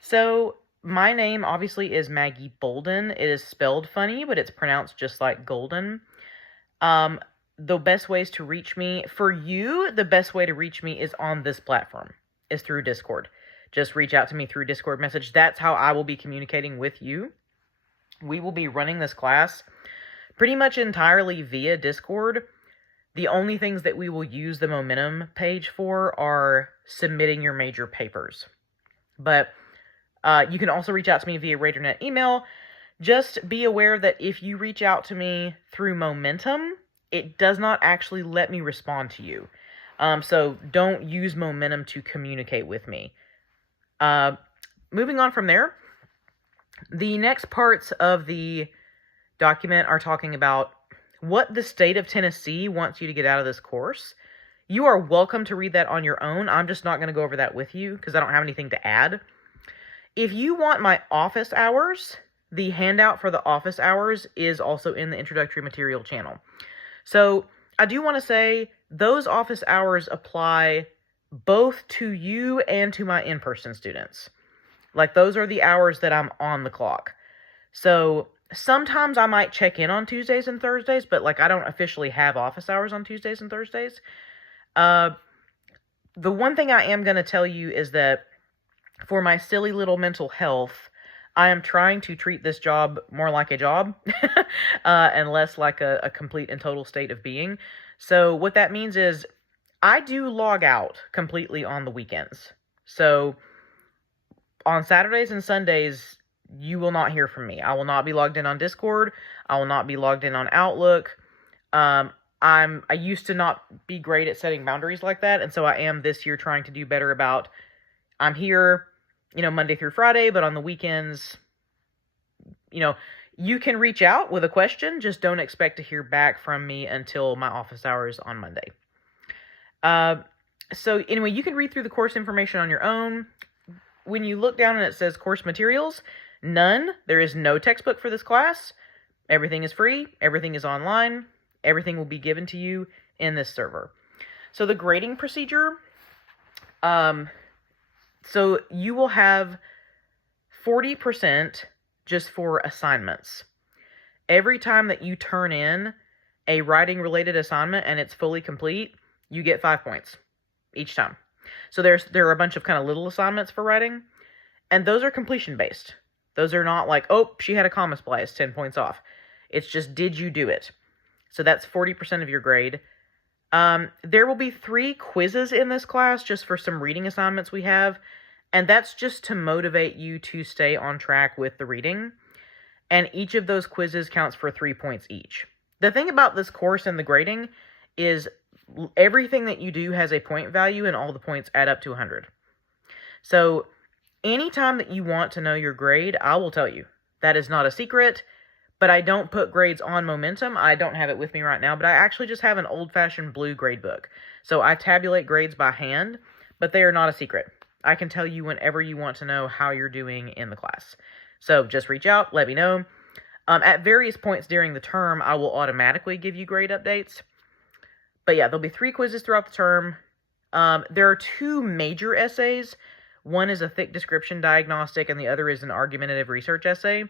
So my name obviously is Maggie Bolden. It is spelled funny, but it's pronounced just like golden. Um, the best ways to reach me for you, the best way to reach me is on this platform, is through Discord. Just reach out to me through Discord message. That's how I will be communicating with you. We will be running this class pretty much entirely via Discord. The only things that we will use the Momentum page for are submitting your major papers. But you can also reach out to me via RaiderNet email. Just be aware that if you reach out to me through Momentum, it does not actually let me respond to you. So don't use Momentum to communicate with me. Moving on from there, the next parts of the document are talking about what the state of Tennessee wants you to get out of this course. You are welcome to read that on your own. I'm just not going to go over that with you because I don't have anything to add. If you want my office hours, the handout for the office hours is also in the introductory material channel. So I do want to say those office hours apply both to you and to my in-person students. Like, those are the hours that I'm on the clock. So sometimes I might check in on Tuesdays and Thursdays, but like I don't officially have office hours on Tuesdays and Thursdays. The one thing I am going to tell you is that for my silly little mental health, I am trying to treat this job more like a job and less like a complete and total state of being. So what that means is I do log out completely on the weekends. So on Saturdays and Sundays, you will not hear from me. I will not be logged in on Discord. I will not be logged in on Outlook. I used to not be great at setting boundaries like that, and so I am this year trying to do better about, I'm here, Monday through Friday, but on the weekends, you can reach out with a question, just don't expect to hear back from me until my office hours on Monday. So anyway, you can read through the course information on your own. When you look down and it says course materials, none. There is no textbook for this class. Everything is free. Everything is online. Everything will be given to you in this server. So the grading procedure, so you will have 40% just for assignments. Every time that you turn in a writing-related assignment and it's fully complete, you get 5 points each time. So there are a bunch of kind of little assignments for writing, and those are completion-based. Those are not like, oh, she had a comma splice, 10 points off. It's just, did you do it? So that's 40% of your grade. There will be 3 quizzes in this class just for some reading assignments we have, and that's just to motivate you to stay on track with the reading. And each of those quizzes counts for 3 points each. The thing about this course and the grading is everything that you do has a point value, and all the points add up to 100. So anytime that you want to know your grade, I will tell you. That is not a secret, but I don't put grades on Momentum. I don't have it with me right now, but I actually just have an old-fashioned blue grade book. So I tabulate grades by hand, but they are not a secret. I can tell you whenever you want to know how you're doing in the class. So just reach out, let me know. At various points during the term, I will automatically give you grade updates. But yeah, there'll be 3 quizzes throughout the term. There are 2 major essays. One is a thick description diagnostic, and the other is an argumentative research essay.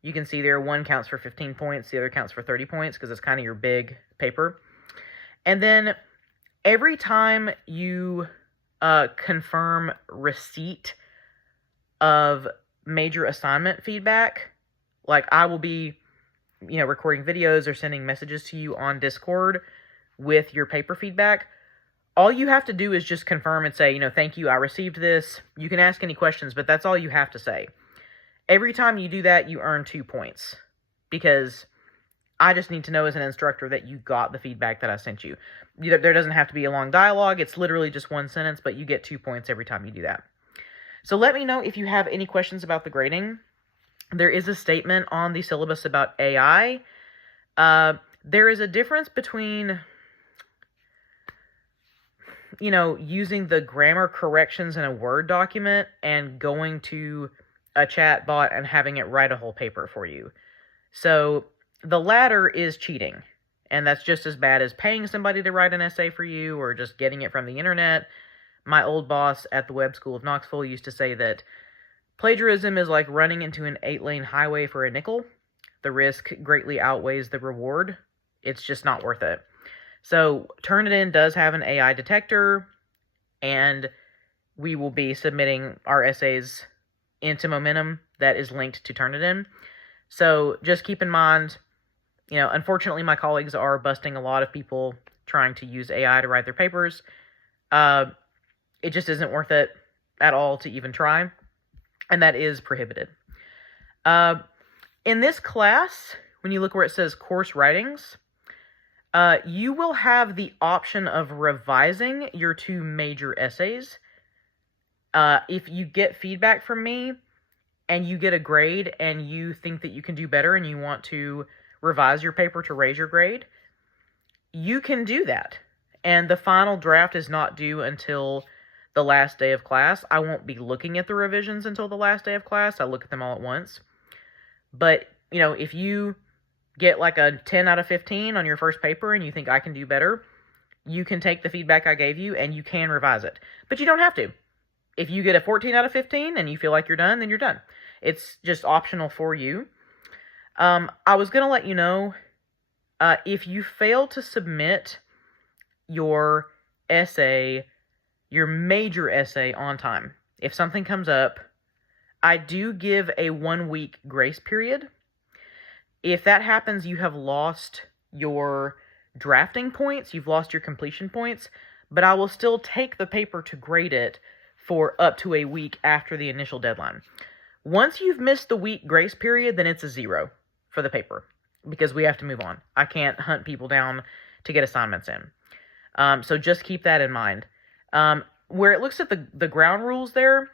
You can see there, one counts for 15 points, the other counts for 30 points, because it's kind of your big paper. And then every time you confirm receipt of major assignment feedback, like I will be, recording videos or sending messages to you on Discord with your paper feedback. All you have to do is just confirm and say, thank you, I received this. You can ask any questions, but that's all you have to say. Every time you do that, you earn 2 points, because I just need to know as an instructor that you got the feedback that I sent you. There doesn't have to be a long dialogue. It's literally just one sentence, but you get 2 points every time you do that. So let me know if you have any questions about the grading. There is a statement on the syllabus about AI. There is a difference between, using the grammar corrections in a Word document and going to a chat bot and having it write a whole paper for you. So the latter is cheating, and that's just as bad as paying somebody to write an essay for you or just getting it from the internet. My old boss at the Web School of Knoxville used to say that Plagiarism is like running into an 8-lane highway for a nickel. The risk greatly outweighs the reward. It's just not worth it. So Turnitin does have an AI detector, and we will be submitting our essays into Momentum that is linked to Turnitin. So just keep in mind, unfortunately my colleagues are busting a lot of people trying to use AI to write their papers. It just isn't worth it at all to even try, and that is prohibited. In this class, when you look where it says course writings, you will have the option of revising your 2 major essays. If you get feedback from me and you get a grade and you think that you can do better and you want to revise your paper to raise your grade, you can do that. And the final draft is not due until the last day of class. I won't be looking at the revisions until the last day of class. I look at them all at once. But, if you get like a 10 out of 15 on your first paper and you think I can do better, you can take the feedback I gave you and you can revise it. But you don't have to. If you get a 14 out of 15 and you feel like you're done, then you're done. It's just optional for you. I was going to let you know, if you fail to submit your essay, your major essay on time, if something comes up, I do give a 1-week grace period. If that happens, you have lost your drafting points, you've lost your completion points, but I will still take the paper to grade it for up to a week after the initial deadline. Once you've missed the week grace period, then it's a 0 for the paper, because we have to move on. I can't hunt people down to get assignments in. So just keep that in mind. Where it looks at the ground rules there,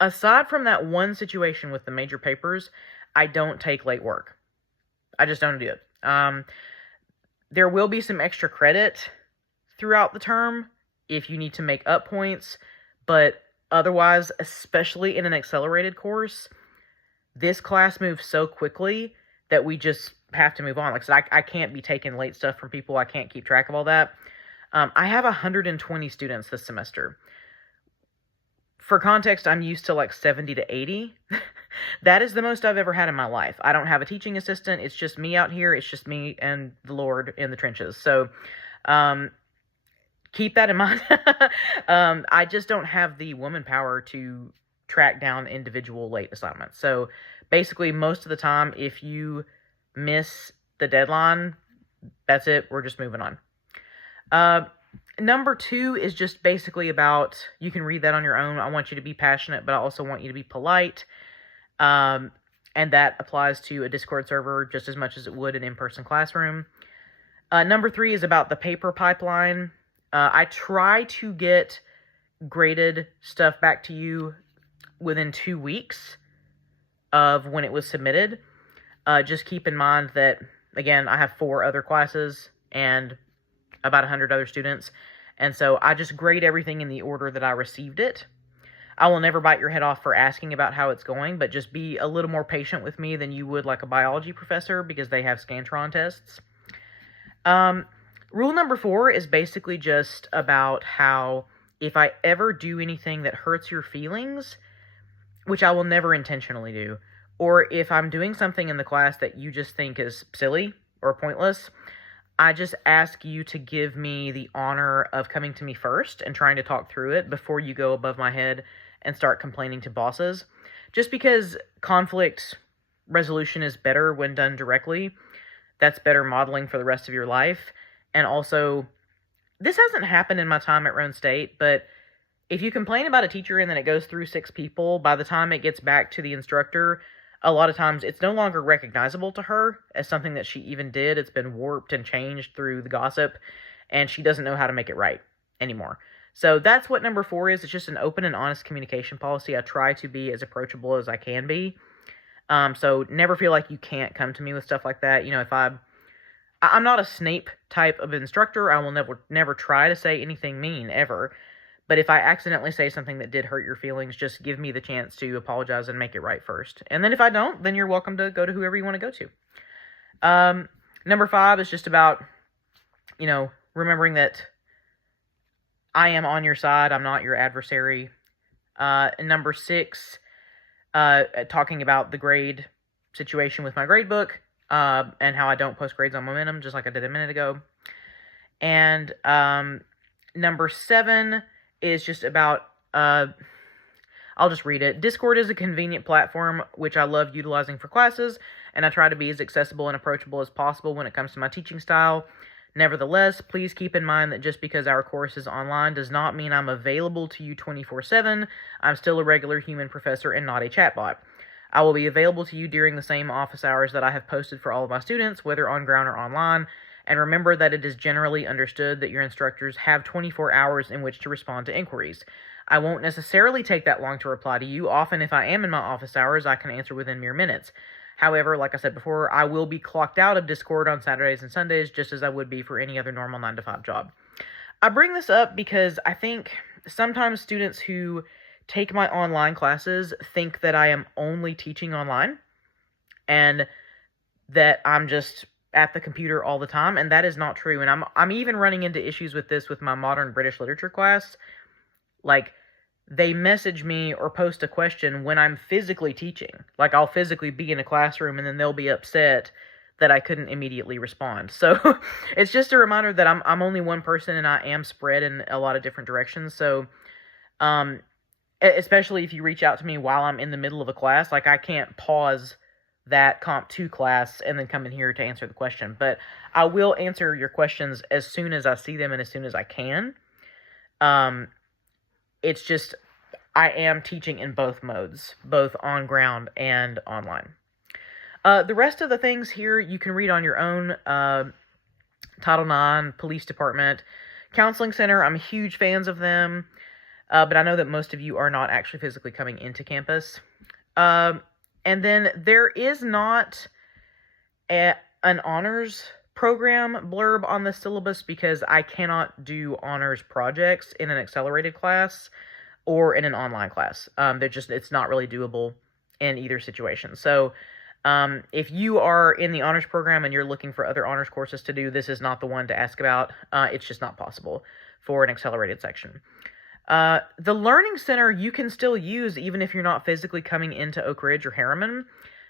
aside from that one situation with the major papers, I don't take late work. I just don't do it. There will be some extra credit throughout the term if you need to make up points, but otherwise, especially in an accelerated course, this class moves so quickly that we just have to move on. Like I said, I can't be taking late stuff from people. I can't keep track of all that. I have 120 students this semester. For context, I'm used to like 70 to 80. That is the most I've ever had in my life. I don't have a teaching assistant. It's just me out here. It's just me and the Lord in the trenches. So keep that in mind. I just don't have the woman power to track down individual late assignments. So basically, most of the time, if you miss the deadline, that's it. We're just moving on. Number 2 is just basically about, you can read that on your own. I want you to be passionate, but I also want you to be polite. And that applies to a Discord server just as much as it would an in-person classroom. Number 3 is about the paper pipeline. I try to get graded stuff back to you within 2 weeks of when it was submitted. Just keep in mind that, again, I have 4 other classes and about 100 other students, and so I just grade everything in the order that I received it. I will never bite your head off for asking about how it's going, but just be a little more patient with me than you would like a biology professor, because they have Scantron tests. Rule number 4 is basically just about how if I ever do anything that hurts your feelings, which I will never intentionally do, or if I'm doing something in the class that you just think is silly or pointless, I just ask you to give me the honor of coming to me first and trying to talk through it before you go above my head and start complaining to bosses. Just because conflict resolution is better when done directly, that's better modeling for the rest of your life. And also, this hasn't happened in my time at Roane State, but if you complain about a teacher and then it goes through 6 people, by the time it gets back to the instructor, a lot of times it's no longer recognizable to her as something that she even did. It's been warped and changed through the gossip, and she doesn't know how to make it right anymore. So that's what number 4 is. It's just an open and honest communication policy. I try to be as approachable as I can be. So never feel like you can't come to me with stuff like that. If I'm not a Snape type of instructor, I will never try to say anything mean, ever. But if I accidentally say something that did hurt your feelings, just give me the chance to apologize and make it right first. And then if I don't, then you're welcome to go to whoever you want to go to. Number 5 is just about, remembering that I am on your side. I'm not your adversary. And number 6, talking about the grade situation with my grade book, and how I don't post grades on Momentum, just like I did a minute ago. And number 7 is just about, I'll just read it. Discord is a convenient platform which I love utilizing for classes, and I try to be as accessible and approachable as possible when it comes to my teaching style. Nevertheless, please keep in mind that just because our course is online does not mean I'm available to you 24/7. I'm still a regular human professor and not a chatbot. I will be available to you during the same office hours that I have posted for all of my students, whether on ground or online. And remember that it is generally understood that your instructors have 24 hours in which to respond to inquiries. I won't necessarily take that long to reply to you. Often, if I am in my office hours, I can answer within mere minutes. However, like I said before, I will be clocked out of Discord on Saturdays and Sundays, just as I would be for any other normal 9-to-5 job. I bring this up because I think sometimes students who take my online classes think that I am only teaching online, and that I'm just at the computer all the time, and that is not true. And I'm even running into issues with this with my modern British literature class. Like, they message me or post a question when I'm physically teaching. Like, I'll physically be in a classroom, and then they'll be upset that I couldn't immediately respond. So it's just a reminder that I'm only one person, and I am spread in a lot of different directions. So especially if you reach out to me while I'm in the middle of a class, like, I can't pause that Comp 2 class and then come in here to answer the question. But I will answer your questions as soon as I see them and as soon as I can. It's just, I am teaching in both modes, both on ground and online. The rest of the things here you can read on your own. Title IX, Police Department, Counseling Center, I'm huge fans of them. But I know that most of you are not actually physically coming into campus. And then there is not an honors program blurb on the syllabus because I cannot do honors projects in an accelerated class or in an online class. It's not really doable in either situation. So if you are in the honors program and you're looking for other honors courses to do, this is not the one to ask about. It's just not possible for an accelerated section. The Learning Center you can still use even if you're not physically coming into Oak Ridge or Harriman,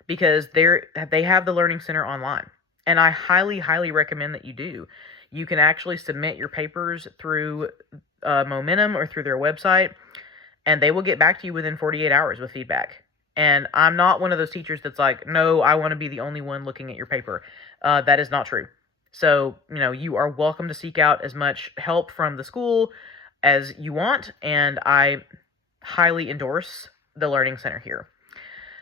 because they have the Learning Center online. And I highly, highly recommend that you do. You can actually submit your papers through Momentum or through their website, and they will get back to you within 48 hours with feedback. And I'm not one of those teachers that's like, no, I want to be the only one looking at your paper. That is not true. So, you are welcome to seek out as much help from the school as you want, and I highly endorse the Learning Center here.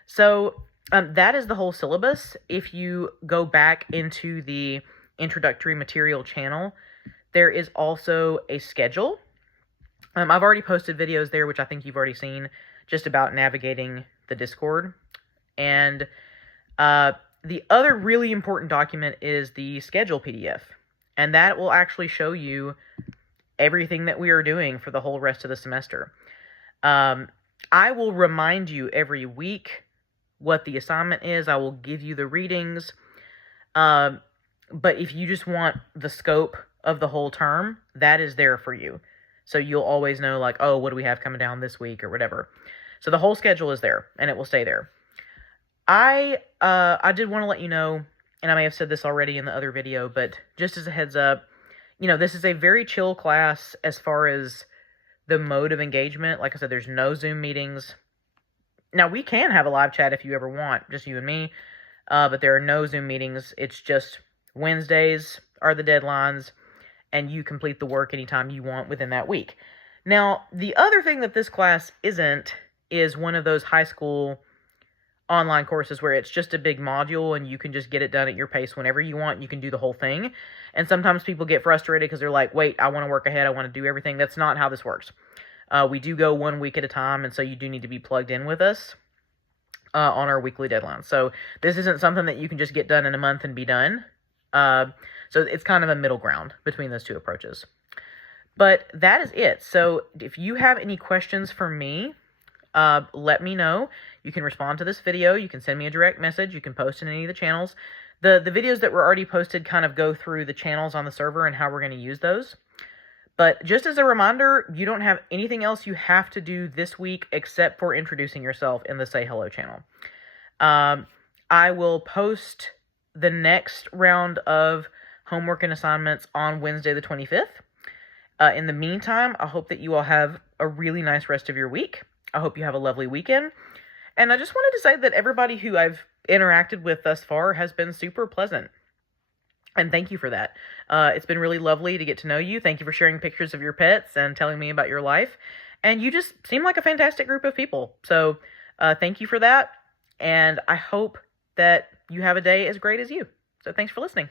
So that is the whole syllabus. If you go back into the introductory material channel, there is also a schedule. I've already posted videos there, which I think you've already seen, just about navigating the Discord. And the other really important document is the schedule PDF, and that will actually show you everything that we are doing for the whole rest of the semester. I will remind you every week what the assignment is. I will give you the readings. But if you just want the scope of the whole term, that is there for you. So you'll always know, like, oh, what do we have coming down this week or whatever. So the whole schedule is there, and it will stay there. I did want to let you know, and I may have said this already in the other video, but just as a heads up, this is a very chill class as far as the mode of engagement. Like I said, there's no Zoom meetings. Now, we can have a live chat if you ever want, just you and me, but there are no Zoom meetings. It's just Wednesdays are the deadlines, and you complete the work anytime you want within that week. Now, the other thing that this class isn't is one of those high school online courses where it's just a big module and you can just get it done at your pace whenever you want. You can do the whole thing. And sometimes people get frustrated because they're like, wait, I want to work ahead. I want to do everything. That's not how this works. We do go 1 week at a time, and so you do need to be plugged in with us on our weekly deadline. So this isn't something that you can just get done in a month and be done. So it's kind of a middle ground between those two approaches. But that is it. So if you have any questions for me, let me know. You can respond to this video. You can send me a direct message. You can post in any of the channels. The videos that were already posted kind of go through the channels on the server and how we're going to use those. But just as a reminder, you don't have anything else you have to do this week except for introducing yourself in the Say Hello channel. I will post the next round of homework and assignments on Wednesday the 25th. In the meantime, I hope that you all have a really nice rest of your week. I hope you have a lovely weekend. And I just wanted to say that everybody who I've interacted with thus far has been super pleasant. And thank you for that. It's been really lovely to get to know you. Thank you for sharing pictures of your pets and telling me about your life. And you just seem like a fantastic group of people. So thank you for that. And I hope that you have a day as great as you. So thanks for listening.